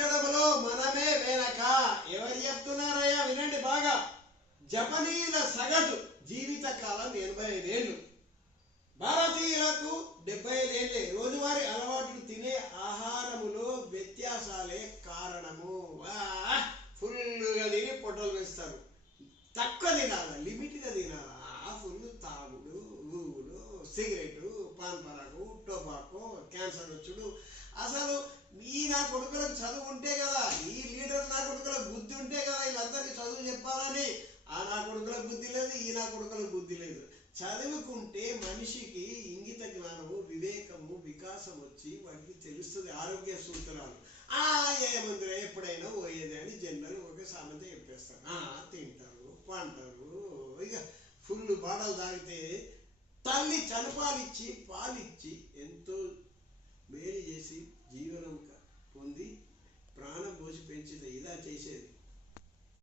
జీవించడంలో మనమే వెనక. ఎవరు చెప్తున్నారయ్యా? వినండి బాగా. జపనీయుల సగటు జీవిత కాలం 85 ఏళ్ళు, భారతీయులకు 75 ఏళ్ళే. రోజువారీ అలవాట్లు, తినే ఆహారములో వ్యత్యాసాలే కారణము. ఫుల్గా తిని పొట్టలు వేస్తారు. తక్కువ తినాలా, లిమిట్గా తినాలా. ఫుల్ తాగుడు, ఊగుడు, సిగరెట్, పాన్ పరాకు, టొబాకో, క్యాన్సర్ వచ్చుడు. అసలు ఈ నా కొడుకులకు చదువు ఉంటే కదా, ఈ లీడర్ నా కొడుకులకు బుద్ధి ఉంటే కదా వీళ్ళందరికీ చదువు చెప్పాలని. ఆ నా కొడుకులకు బుద్ధి లేదు, ఈ నా కొడుకులకు బుద్ధి లేదు. చదువుకుంటే మనిషికి ఇంగిత జ్ఞానము, వివేకము, వికాసం వచ్చి వాడికి తెలుస్తుంది ఆరోగ్య సూత్రాలు. ఏముందిరా ఎప్పుడైనా పోయేది అని జనరల్ ఒక సామెత చెప్పేస్తారు. తింటారు, పంటారు, ఇక ఫుల్ బాటలు తాగితే తల్లి చనుపాలిచ్చి పాలిచ్చి ఎంతో మేలు చేసి జీవనం పొంది ప్రాణం పోసి పెంచింది. ఇలా చేసేది.